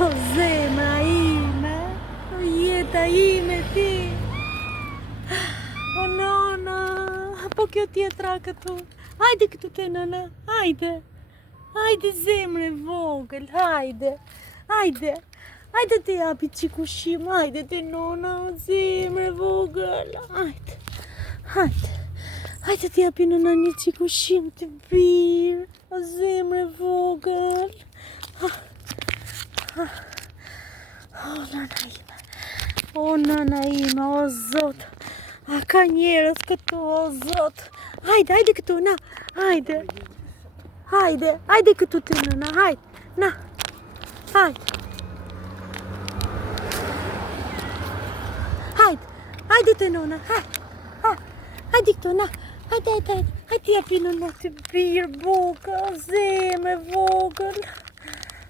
O zemra ime, o jeta ime ti. O nona, po kjo tjetra këtu. Hajde këtu te nona, hajde. Hajde zemre vogël, hajde. Hajde. Hajde te japi qiku ushqim, hajde te nona, o zemre vogël, hajde. Hajde. Hajde te japi nona një qiku ushqim të birë, o zemre vogël. O nana ime, o nana ime, o zot. A ka njerëz këtu, o zot. Hajde, hajde këtu, na, hajde. Hajde, hajde këtu të nëna, hajde, na, hajde. Hajde, hajde të nëna, hajde. Hajde këtu, na, hajde, hajde, hajde. Hajde japi nëna të birë, buka, o zemre vogël.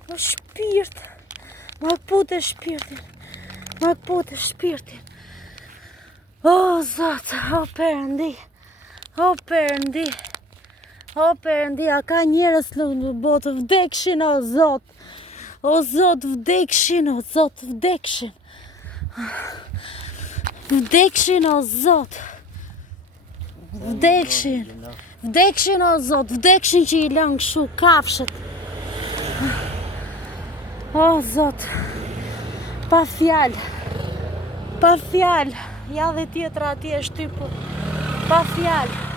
O shpirt, ma këpute shpirtin, ma këpute shpirtin. O zot, o Perëndi, o Perëndi, o Perëndi, a ka njerëz në botë vdekshin, o zot. O zot vdekshin, o zot vdekshin. Vdekshin, o zot. Vdekshin, vdekshin, o zot, vdekshin që i lënë kështu kafshët. O zot, pa fjalë, pa fjalë. Ja dhe tjetra atje e shtypur, pa fjalë.